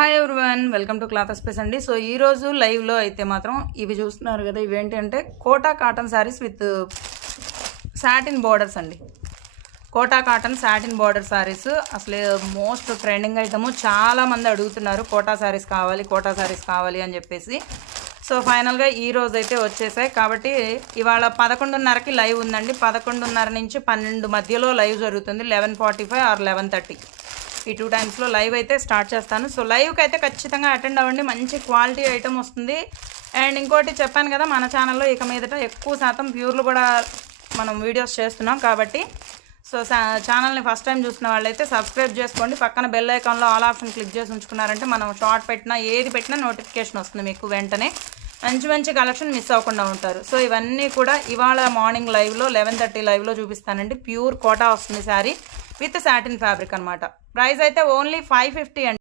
Hi everyone, welcome to Cloth Space అండి. So ఈరోజు లైవ్లో అయితే మాత్రం ఇవి చూస్తున్నారు కదా, ఇవేంటి అంటే Kota cotton saris with satin borders అండి. Kota cotton satin border saris అసలు మోస్ట్ ట్రెండింగ్ ఐటమ్. చాలామంది అడుగుతున్నారు కోటా శారీస్ కావాలి అని చెప్పేసి. సో ఫైనల్గా ఈరోజు అయితే వచ్చేసాయి. కాబట్టి ఇవాళ 11:30కి లైవ్ ఉందండి. 11:30 నుంచి 12 మధ్యలో లైవ్ జరుగుతుంది. 11:45 ఆర్ 11:30 ఈ 2 టైమ్స్లో లైవ్ అయితే స్టార్ట్ చేస్తాను. సో లైవ్కి అయితే ఖచ్చితంగా అటెండ్ అవ్వండి. మంచి క్వాలిటీ ఐటమ్ వస్తుంది. అండ్ ఇంకోటి చెప్పాను కదా, మన ఛానల్లో ఇక మీదట ఎక్కువ శాతం ప్యూర్లు కూడా మనం వీడియోస్ చేస్తున్నాం. కాబట్టి సో ఛానల్ని ఫస్ట్ టైం చూసిన వాళ్ళైతే సబ్స్క్రైబ్ చేసుకోండి. పక్కన బెల్ ఐకాన్లో ఆల్ ఆప్షన్ క్లిక్ చేసి ఉంచుకున్నారంటే మనం షార్ట్ పెట్టినా ఏది పెట్టినా నోటిఫికేషన్ వస్తుంది మీకు వెంటనే. మంచి కలెక్షన్ మిస్ అవ్వకుండా ఉంటారు. సో ఇవన్నీ కూడా ఇవాళ మార్నింగ్ లైవ్లో 11:30 లైవ్లో చూపిస్తానండి. ప్యూర్ కోటా వస్తుంది శారీ విత్ సాటిన్ ఫ్యాబ్రిక్ అనమాట. ప్రైస్ అయితే ఓన్లీ 550 అండి.